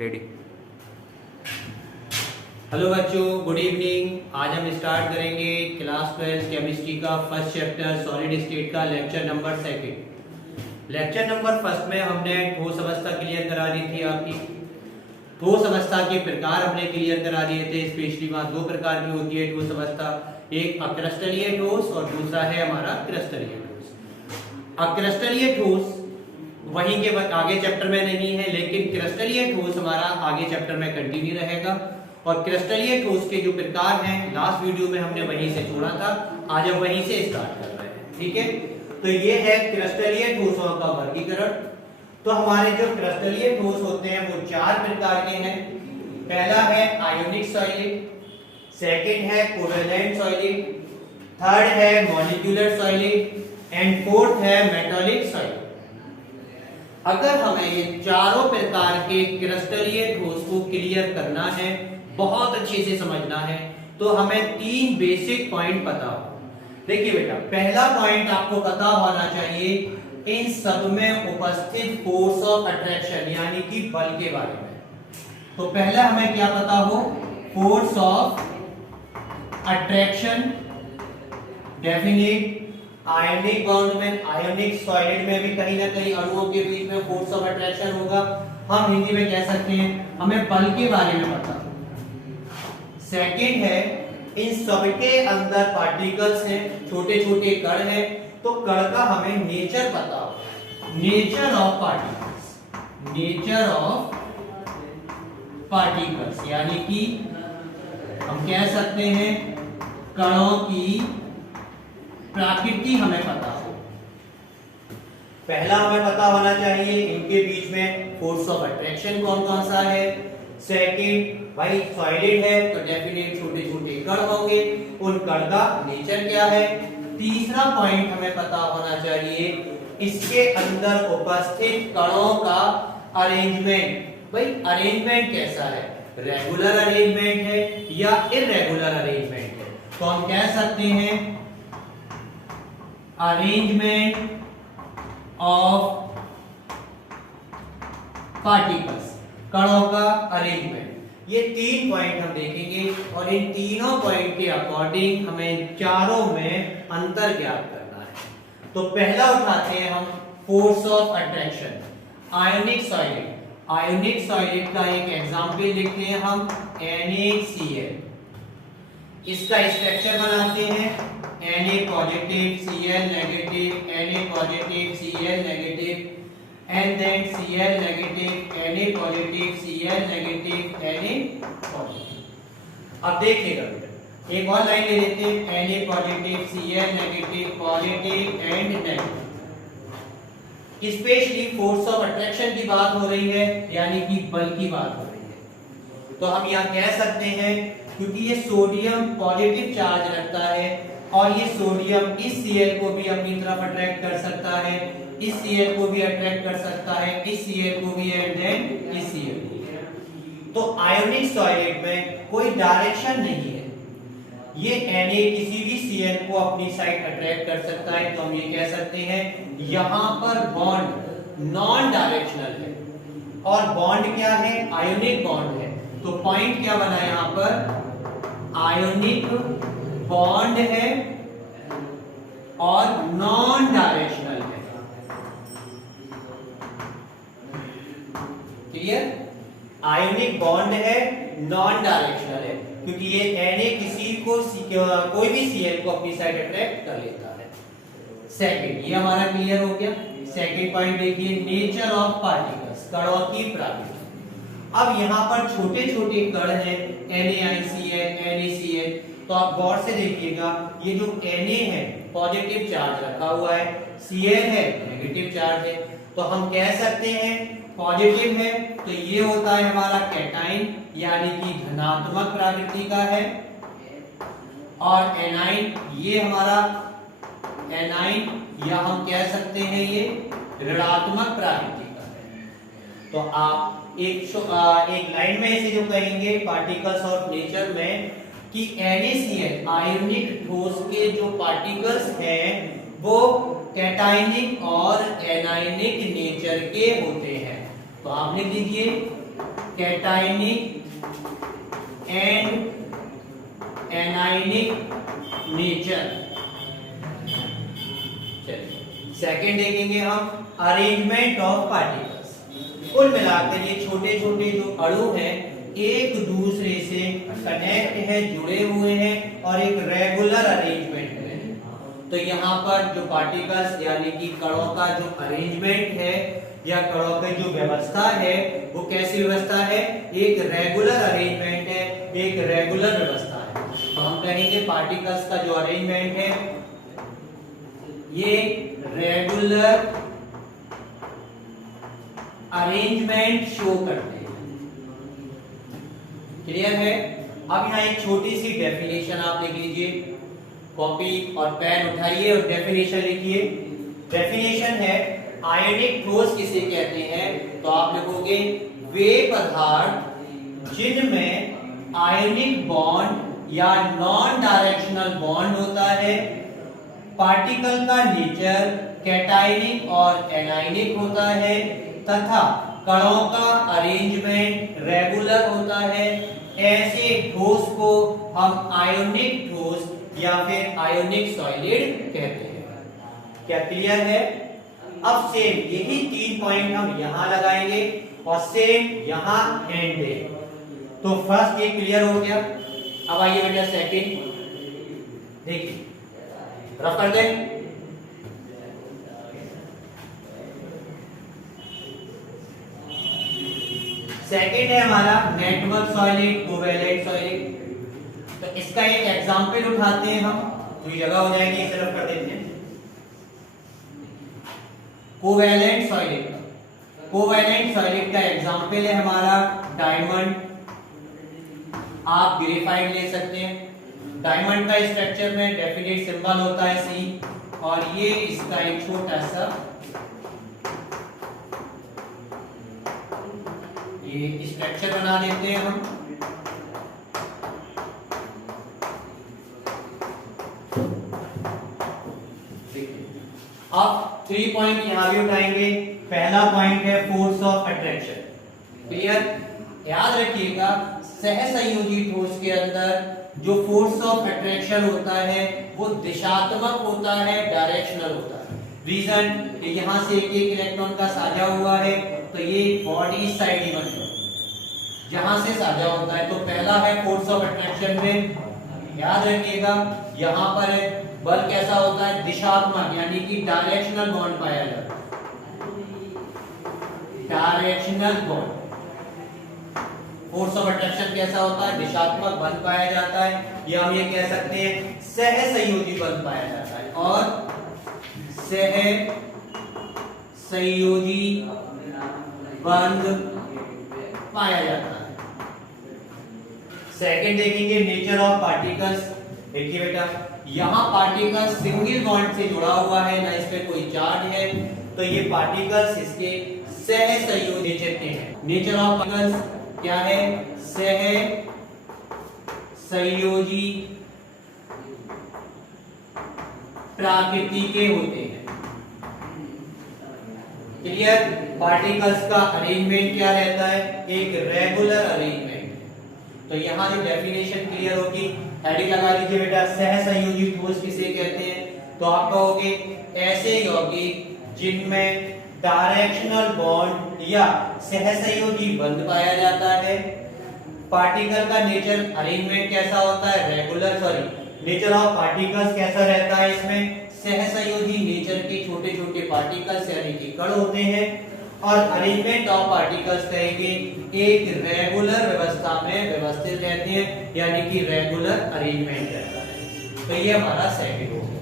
Ready. Hello बच्चों, good evening. आज हम स्टार्ट करेंगे क्लास 12 केमिस्ट्री का फर्स्ट चैप्टर सॉलिड स्टेट का lecture number second. Lecture number first में हमने ठोस अवस्था क्लियर करा दी थी। आपकी ठोस अवस्था के प्रकार हमने क्लियर करा दिए थे। स्पेशली वहाँ दो प्रकार की होती है ठोस अवस्था, एक अक्रिस्टलीय ठोस और दूसरा है हमारा क्रिस्टलीय ठोस। अक्रिस्टलीय ठोस वहीं के आगे चैप्टर में नहीं है, लेकिन क्रिस्टलीय ठोस हमारा आगे चैप्टर में कंटिन्यू रहेगा। और क्रिस्टलीय ठोस के जो प्रकार हैं लास्ट वीडियो में हमने वहीं से छोड़ा था, आज हम वहीं से स्टार्ट कर रहे हैं। ठीक है, तो ये है क्रिस्टलीय ठोसों का वर्गीकरण। तो हमारे जो क्रिस्टलीय ठोस होते हैं वो चार प्रकार के हैं। पहला है आयोनिक सॉलिड, सेकंड है कोवेलेंट सॉलिड, थर्ड है मॉलिक्यूलर सॉलिड एंड फोर्थ है मेटालिक सॉलिड। अगर हमें ये चारों प्रकार के क्रिस्टलीय ठोस को क्लियर करना है, बहुत अच्छे से समझना है, तो हमें तीन बेसिक पॉइंट पता हो। देखिए बेटा, पहला पॉइंट आपको पता होना चाहिए इन सब में उपस्थित फोर्स ऑफ अट्रैक्शन यानी कि बल के बारे में। तो पहला हमें क्या पता हो, force of attraction definite. Ionic bond में, आयोनिक सॉलिड में भी कहीं ना कहीं अणुओं के बीच में फोर्स ऑफ अट्रैक्शन होगा। हम हिंदी में कह सकते हैं हमें बल के बारे में पता हो। सेकंड है इन सबके अंदर पार्टिकल्स हैं, छोटे छोटे कण हैं, तो कण का हमें नेचर पता हो, nature of particles, nature of particles यानी कि हम कह सकते हैं कणों की प्रकृति हमें पता हो। पहला हमें पता होना चाहिए इनके बीच में फोर्स ऑफ अट्रैक्शन कौन कौन सा है। सेकंड, भाई सॉलिड है तो डेफिनेट छोटे छोटे कण होंगे, उन कण का नेचर क्या है। तीसरा पॉइंट हमें पता होना चाहिए इसके अंदर उपस्थित कणों का अरेंजमेंट। भाई अरेंजमेंट कैसा है, रेगुलर अरेंजमेंट है या इररेगुलर अरेंजमेंट है। तो हम कह सकते हैं अरेंजमेंट ऑफ पार्टिकल्स, कणों का अरेंजमेंट। ये तीन पॉइंट हम देखेंगे और इन तीनों पॉइंट के अकॉर्डिंग हमें चारों में अंतर ज्ञात करना है। तो पहला उठाते हैं हम force of attraction, ionic solid. Ionic solid का एक एग्जांपल लिखते हैं हम NaCl। इसका स्ट्रक्चर बनाते हैं Na positive, Cl negative, Na positive, Cl negative and then Cl negative, Na positive, Cl negative, Na positive. अब देखिएगा बेटा, एक और लाइन ले लेते हैं Na positive, Cl negative, positive and negative. Specially force of attraction की बात हो रही है यानी कि बल की बात हो रही है। तो हम यहाँ कह सकते हैं क्योंकि ये सोडियम पॉजिटिव चार्ज रखता है और ये सोडियम इस Cl को भी अपनी तरफ अट्रैक्ट कर सकता है, इस Cl को भी अट्रैक्ट कर सकता है, इस Cl को भी एंड देन इस Cl को भी। तो आयोनिक सॉलिड में कोई डायरेक्शन नहीं है, ये Na किसी भी Cl को अपनी साइड अट्रैक्ट कर सकता है। तो हम ये कह सकते हैं यहाँ पर बॉन्ड नॉन डायरेक्शनल है। और बॉन्ड क्या है, आयोनिक बॉन्ड है। तो पॉइंट क्या बना यहाँ पर, आयोनिक बॉन्ड है और नॉन डायरेक्शनल है। क्लियर, आयोनिक बॉन्ड है, नॉन डायरेक्शनल है, क्योंकि ये Na किसी को कोई भी Cl को अपनी साइड अट्रैक्ट कर लेता है। सेकंड, ये हमारा क्लियर हो गया। सेकंड पॉइंट देखिए, नेचर ऑफ पार्टिकल्स, कणों की प्रकृति। अब यहाँ पर छोटे छोटे कण हैं NaICl, NaCl। तो आप गौर से देखिएगा, ये जो Na है पॉजिटिव चार्ज रखा हुआ है, Cl है नेगेटिव चार्ज है। तो हम कह सकते हैं पॉजिटिव है तो ये होता है हमारा कैटाइन यानी कि धनात्मक प्रकृति का है, और एनाइन ये हमारा एनाइन या हम कह सकते हैं ये ऋणात्मक प्रकृति का है। तो आप एक लाइन में इसे जो कहेंगे पार्टिकल्स ऑफ नेचर में कि NaCl आयोनिक ठोस के जो पार्टिकल्स हैं वो कैटाइनिक और एनाइनिक नेचर के होते हैं। तो आप लिख दीजिए कैटायनिक एंड एनायनिक नेचर। चलिए सेकंड देखेंगे हम अरेंजमेंट ऑफ पार्टिकल्स। कुल मिलाकर ये छोटे छोटे जो अणु हैं एक दूसरे से कनेक्ट है, जुड़े हुए हैं और एक रेगुलर अरेंजमेंट है। तो यहाँ पर जो पार्टिकल्स यानी कि कणों का जो अरेंजमेंट है या कणों की जो व्यवस्था है वो कैसी व्यवस्था है, एक रेगुलर अरेंजमेंट है, एक रेगुलर व्यवस्था है। तो हम कहेंगे पार्टिकल्स का जो अरेंजमेंट है ये रेगुलर अरेंजमेंट शो करते हैं। क्लियर है? अब यहाँ एक छोटी सी डेफिनेशन आप लिख लीजिए, कॉपी और पेन उठाइए और डेफिनेशन लिखिए। डेफिनेशन है आयनिक ठोस किसे कहते हैं, तो आप लिखोगे वे पदार्थ जिनमें आयनिक बॉन्ड या नॉन डायरेक्शनल बॉन्ड होता है, पार्टिकल का नेचर कैटायनिक और एनायनिक होता है तथा कणों का अरेंजमेंट रेगुलर होता है। ऐसे ठोस को हम आयोनिक ठोस या फिर आयोनिक सॉलिड कहते हैं। क्या क्लियर है? अब सेम यही 3 पॉइंट हम यहां लगाएंगे और सेम यहां एंड पे। तो फर्स्ट ये क्लियर हो गया। अब आइए बेटा सेकंड देखिए, रफ कर दें। सेकंड है हमारा नेटवर्क सॉलिड, कोवैलेंट सॉलिड। तो इसका एक एग्जांपल उठाते हैं हम, तो जगह हो जाएगी, इसे रफ कर देते हैं। कोवैलेंट सॉलिड, कोवैलेंट सॉलिड का एग्जांपल है हमारा डायमंड, आप ग्रेफाइट ले सकते हैं। डायमंड का स्ट्रक्चर में डेफिनेट सिंबल होता है C और ये इसका एक छोटा सा ये स्ट्रक्चर बना देते हैं हम। अब 3 पॉइंट यहां भी उठाएंगे। पहला पॉइंट है फोर्स ऑफ अट्रैक्शन। क्लियर? याद रखिएगा सहसंयोजी ठोस के अंदर जो फोर्स ऑफ अट्रैक्शन होता है वो दिशात्मक होता है, डायरेक्शनल होता है। रीजन कि यहां से एक एक इलेक्ट्रॉन का साझा हुआ है तो ये बॉडी इस साइड ही बनेगा जहां से साझा होता है। तो पहला है फोर्स ऑफ अट्रैक्शन में, याद रखिएगा यहां पर है बल कैसा होता है, दिशात्मक यानी कि डायरेक्शनल बॉन्ड पाया जाता है। Directional bond force of attraction कैसा होता है, दिशात्मक बल पाया जाता है, या हम ये कह सकते हैं सहसंयोजी बल पाया जाता है। और सहसंयोजी बंध पाया जाता है। सेकंड देखेंगे नेचर ऑफ पार्टिकल्स। देखिए बेटा यहां पार्टिकल सिंगल बॉन्ड से जुड़ा हुआ है, ना इस पे कोई चार्ज है, तो ये पार्टिकल्स इसके सहसंयोजी नेचर के हैं। नेचर ऑफ पार्टिकल्स क्या है, सहसंयोजी प्रकृति के होते हैं। क्लियर? पार्टिकल्स का अरेंजमेंट क्या रहता है, एक रेगुलर अरेंजमेंट। तो यहां जो डेफिनेशन क्लियर होगी, हेडिंग लगा लीजिए बेटा, सहसंयोजी ठोस किसे कहते हैं, तो आप कहोगे ऐसे यौगिक जिनमें डायरेक्शनल बॉन्ड या सहसंयोजी बंध पाया जाता है। पार्टिकल का नेचर अरेंजमेंट कैसा होता है, रेगुलर, नेचर ऑफ पार्टिकल्स कैसा रहता है, इसमें सहसंयोजी नेचर के छोटे छोटे पार्टिकल्स यानी कि कण होते हैं। और अरेंजमेंट ऑफ पार्टिकल्स कहेंगे एक रेगुलर व्यवस्था में व्यवस्थित रहते हैं, यानी कि रेगुलर अरेंजमेंट रहता है। तो ये हमारा सेकंड हो गया।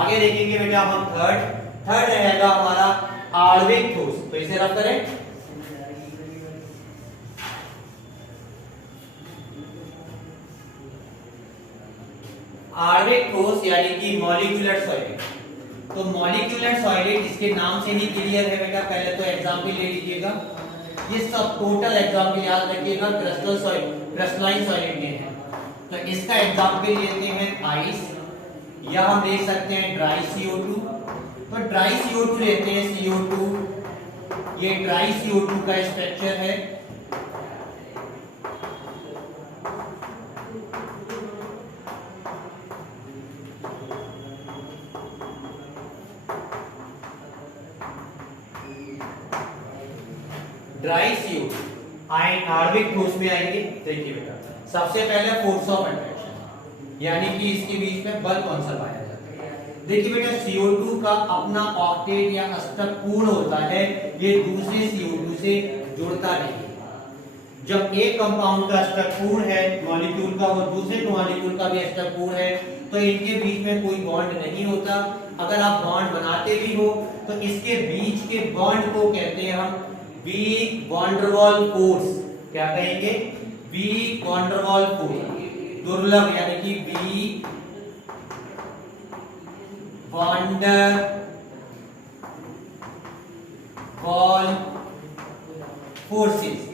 आगे देखेंगे बेटा हम थर्ड रहेगा हमारा आणविक ठोस। तो इसे रफ करें। आणविक ठोस यानी कि मॉलिक्यूलर सॉलिड। तो मॉलिक्यूलर सॉलिड इसके नाम से ही क्लियर है बेटा। पहले तो एग्जांपल ले लीजिएगा, ये सब टोटल एग्जांपल याद रखिएगा क्रिस्टलाइन सॉलिड में है। तो इसका एग्जांपल लेते हैं आइस, या हम ले सकते हैं ड्राई CO2। तो ड्राई CO2 लेते हैं, CO2, ये ड्राई CO2 का स्ट्रक्चर है। ड्राई CO2 आणविक ठोस में आएंगे। देखिए बेटा, सबसे पहले फोर्स ऑफ अट्रैक्शन, यानी कि इसके बीच में बल कौन सा पाया जाता है। देखिए बेटा, CO2 का अपना ऑक्टेट या अष्टक पूर्ण होता है, ये दूसरे CO2 से जुड़ता नहीं है। जब एक कंपाउंड का अष्टक पूर्ण है मॉलिक्यूल का और दूसरे मॉलिक्यूल का भी अष्टक पूर्ण है, तो इनके बीच में कोई बॉन्ड नहीं होता। अगर आप बॉन्ड बनाते भी हो तो इसके बीच के बॉन्ड को कहते हैं हम weak van der Waals force. क्या कहेंगे? Weak van der Waals force, दुर्लभ, यानी कि weak van der Waals forces,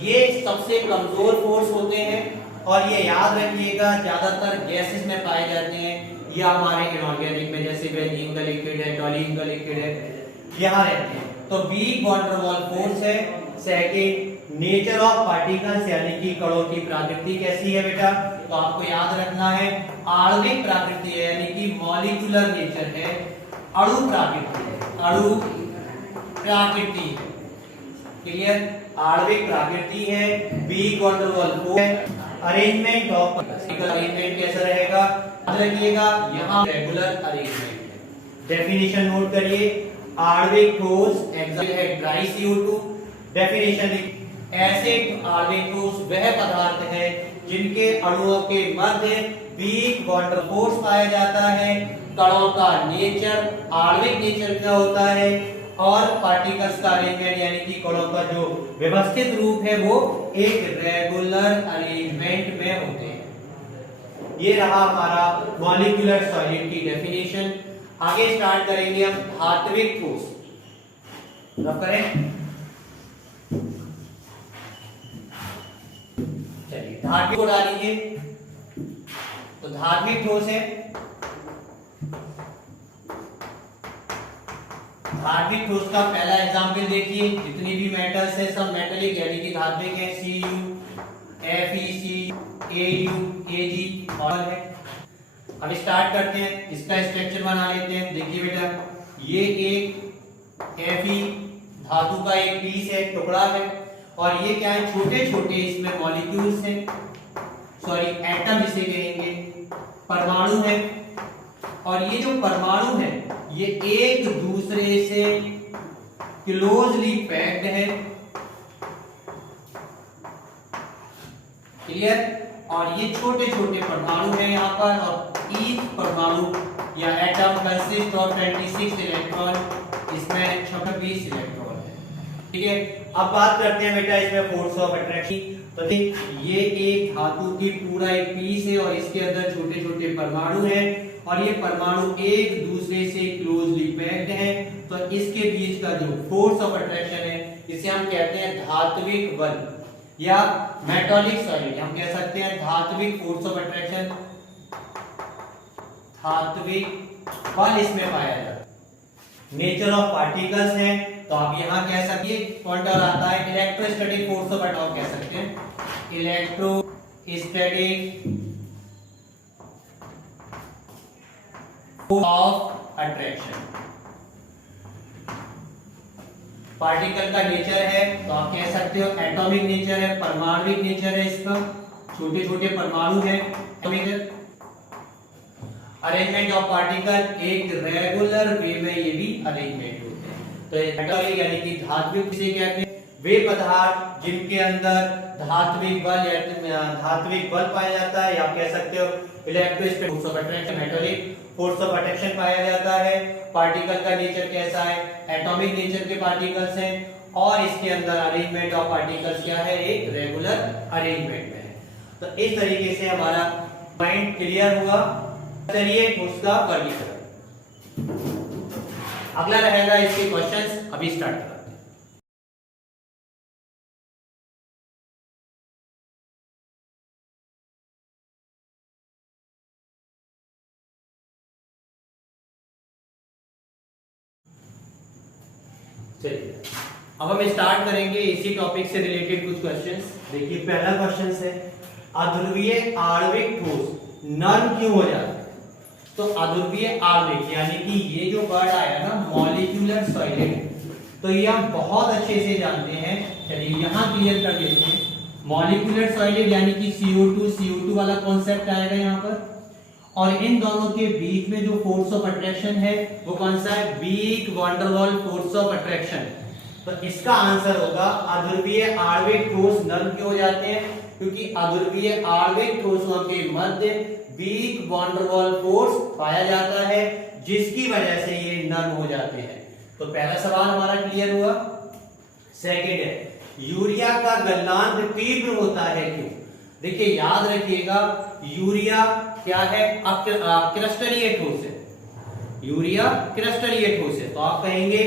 ये सबसे कमजोर फोर्स होते हैं और ये याद रखिएगा ज्यादातर गैसेस में पाए जाते हैं या हमारे इनऑर्गेनिक में, जैसे बेंजीन का लिक्विड है, टॉल्यूइन का लिक्विड है, यहाँ रहते हैं। तो weak van der Waals force है। सेकंड, नेचर ऑफ पार्टिकल्स, यानी कि कणों की प्रकृति कैसी है बेटा, तो आपको याद रखना है आणविक प्रकृति है, यानी कि मॉलिक्यूलर नेचर है, अणु प्रकृति है, अणु प्रकृति है। क्लियर? आणविक प्रकृति है, weak van der Waals force है। अरेंजमेंट ऑफ पार्टिकल, अरेंजमेंट कैसा रहेगा याद रखिएगा, यहाँ रेगुलर अरेंजमेंट है। डेफिनेशन नोट करिए, आणविक ठोस एग्जाम्पल है ड्राई CO2। डेफिनेशन, ऐसे आणविक ठोस वह पदार्थ है जिनके अणुओं के मध्य वीक वैन डर फोर्स पाया जाता है, कणों का नेचर आणविक नेचर का होता है और पार्टिकल्स का अरेंजमेंट, यानी कि कणों का जो व्यवस्थित रूप है वो एक रेगुलर अरेंजमेंट में होते हैं। ये रहा हमारा मॉलिक्यूलर सॉलिड की डेफिनेशन। आगे स्टार्ट करेंगे हम धात्विक ठोस। रब करें, चलिए धात्विक को डालिए। तो धात्विक ठोस है, धात्विक ठोस का पहला एग्जांपल देखिए, जितनी भी मेटल्स है सब मेटेलिक यानी कि धात्विक है। Cu, FeC, Au, Ag और है। अब स्टार्ट करते हैं, इसका स्ट्रक्चर बना लेते हैं। देखिए बेटा, ये एक Fe धातु का एक पीस है, टुकड़ा है, और ये क्या है, छोटे छोटे इसमें मॉलिक्यूल्स हैं, सॉरी एटम इसे कहेंगे, परमाणु है। और ये जो परमाणु है ये एक दूसरे से क्लोजली पैक्ड है। क्लियर? और ये छोटे छोटे परमाणु हैं यहाँ पर, और ईच परमाणु या एटम कंसिस्ट ऑफ 26 इलेक्ट्रॉन, इसमें 26 इलेक्ट्रॉन है। ठीक है, अब बात करते हैं बेटा इसमें फोर्स ऑफ अट्रैक्शन। तो ये एक धातु की पूरा एक पीस है और इसके अंदर छोटे छोटे परमाणु हैं और ये परमाणु एक दूसरे से क्लोजली पैक्ड हैं। तो इसके बीच का जो फोर्स ऑफ अट्रैक्शन है इसे हम कहते हैं धात्विक बल या मेटालिक सॉलिड, हम कह सकते हैं धात्विक फोर्स ऑफ अट्रैक्शन, धात्विक बल इसमें पाया जाता है। नेचर ऑफ पार्टिकल्स है तो आप यहां कह सकते हैं कौन सा आता है, इलेक्ट्रोस्टैटिक फोर्स ऑफ अट्रैक्शन कह सकते हैं, इलेक्ट्रोस्टैटिक ऑफ अट्रैक्शन। पार्टिकल का नेचर है तो आप कह सकते हो एटॉमिक नेचर है, परमाणुविक नेचर है, इसका छोटे छोटे परमाणु है। अरेंजमेंट ऑफ पार्टिकल एक रेगुलर वे में ये भी अरेंजमेंट होते हैं। तो एटॉमिक यानी कि धात्विक किसे कहते हैं, वे पदार्थ जिनके अंदर धात्विक बल या धात्विक बल पाया जाता है, या आप कह सकते हो electrostatic force of attraction, metallic force of attraction पाया जाता है। पार्टिकल का नेचर कैसा है, एटॉमिक नेचर के पार्टिकल्स हैं और इसके अंदर अरेंजमेंट ऑफ पार्टिकल्स क्या है, एक रेगुलर अरेंजमेंट में है। तो इस तरीके से हमारा पॉइंट क्लियर हुआ। चलिए उसका वर्गीकरण, अगला रहेगा इसके क्वेश्चंस, अभी स्टार्ट करते हैं। चलिए अब हम स्टार्ट करेंगे इसी टॉपिक से रिलेटेड कुछ क्वेश्चंस। देखिए पहला क्वेश्चन है, अध्रुवीय आणविक ठोस नन क्यों हो जाता है। तो अध्रुवीय आणविक यानी कि ये जो वर्ड आया ना मॉलिक्यूलर सॉलिड, तो ये हम बहुत अच्छे से जानते हैं। चलिए यहाँ क्लियर कर देते हैं। मॉलिक्यूलर सॉलिड यानी कि CO2 वाला कॉन्सेप्ट आएगा यहाँ पर, और इन दोनों के बीच में जो फोर्स ऑफ अट्रैक्शन है वो कौन सा है? Weak van der Waals force of attraction. तो इसका आंसर होगा अध्रुवीय आणविक ठोस नर्म क्यों हो जाते हैं? क्योंकि अध्रुवीय आणविक ठोसों के मध्य weak van der Waals force पाया जाता है, जिसकी वजह से ये नर्म हो जाते हैं। तो पहला सवाल हमारा क्लियर हुआ। सेकंड है, यूरिया का गलनांक तीव्र होता है क्यों? देखिए याद रखिएगा, यूरिया क्या है? क्रिस्टलीय ठोस है। यूरिया क्रिस्टलीय ठोस है, तो आप कहेंगे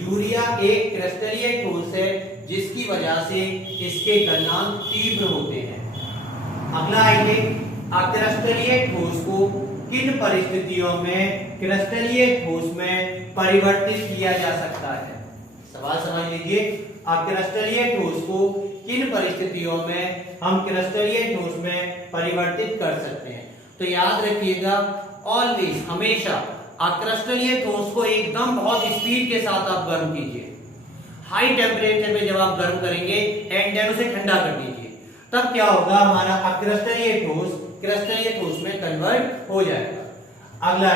यूरिया एक क्रिस्टलीय ठोस है, जिसकी वजह से इसके गलनांक तीव्र होते हैं। अगला आइए, अक्रिस्टलीय ठोस को किन परिस्थितियों में क्रिस्टलीय ठोस में परिवर्तित किया जा सकता है? सवाल समझ लीजिए, अक्रिस्टलीय ठोस को किन परिस्थितियों में हम क्रिस्टलीय ठोस में परिवर्तित कर सकते हैं? तो याद रखिएगा, ऑलवेज हमेशा अक्रिस्टलीय ठोस को एकदम बहुत स्पीड के साथ आप गर्म कीजिए। हाई टेम्परेचर में जब आप गर्म करेंगे एंड देन उसे ठंडा कर दीजिए, तब क्या होगा? हमारा अक्रिस्टलीय ठोस क्रिस्टलीय ठोस में कन्वर्ट हो जाएगा। अगला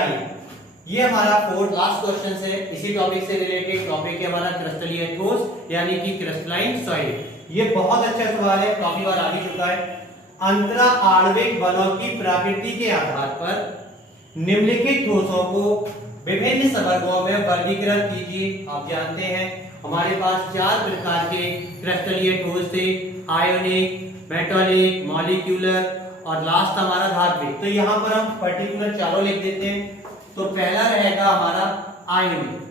ये हमारा फोर्थ लास्ट क्वेश्चन है, इसी टॉपिक से रिलेटेड टॉपिक है हमारा क्रिस्टलीय ठोस यानी कि क्रिस्टलाइन सॉलिड। ये बहुत अच्छा सवाल है, काफी बार आ भी चुका है। अंतरा आणविक बलों की प्रकृति के आधार पर निम्नलिखित ठोसों को विभिन्न संवर्गों में वर्गीकृत कीजिए। आप जानते हैं हमारे पास 4 प्रकार के क्रिस्टलीय ठोस थे, आयोनिक, मेटालिक, मॉलिक्यूलर और लास्ट हमारा धात्विक। तो यहाँ पर हम पर्टिकुलर चारों लिख देते हैं। तो पहला रहेगा हमारा आयोनिक,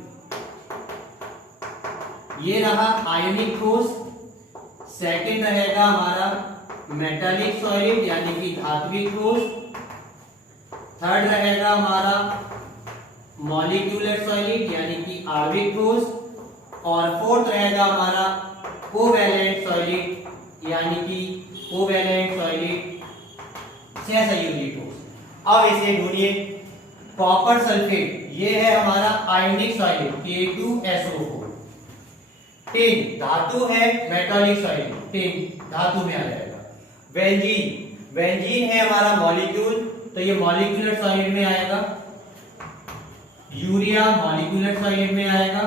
ये रहा आयोनिक ठोस। सेकंड रहेगा हमारा मेटालिक सॉलिड यानी कि धात्विक ठोस। थर्ड रहेगा हमारा मॉलिक्यूलर सॉलिड यानी कि आणविक ठोस। और फोर्थ रहेगा हमारा कोवैलेंट सॉलिड यानी कि कोवैलेंट सॉलिड सहसंयोजी ठोस। अब इसे ढूंढिए। कॉपर सल्फेट ये है हमारा आयोनिक सॉलिड K2SO4। टिन धातु है, मेटालिक सॉलिड, टिन धातु में आ जाएगा। बेंजीन है हमारा मॉलिक्यूल, तो ये मॉलिक्यूलर सॉलिड में आएगा। यूरिया मॉलिक्यूलर सॉलिड में आएगा।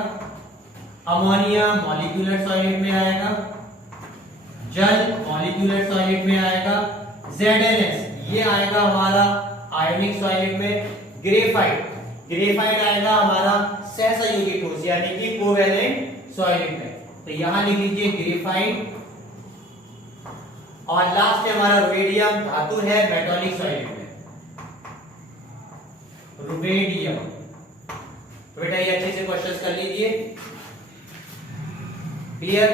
अमोनिया मॉलिक्यूलर सॉलिड में आएगा। जल मॉलिक्यूलर सॉलिड में आएगा। ZnS ये आएगा हमारा आयोनिक सॉलिड में। ग्रेफाइट आएगा हमारा सहसंयोजी ठोस यानी कि कोवैलेंट सॉलिड में। तो यहां लिख लीजिए ग्रेफाइट। और लास्ट है हमारा रुबिडियम, धातु है मेटालिक सॉलिड में, रुबिडियम। बेटा ये अच्छे से क्वेश्चंस कर लीजिए। क्लियर?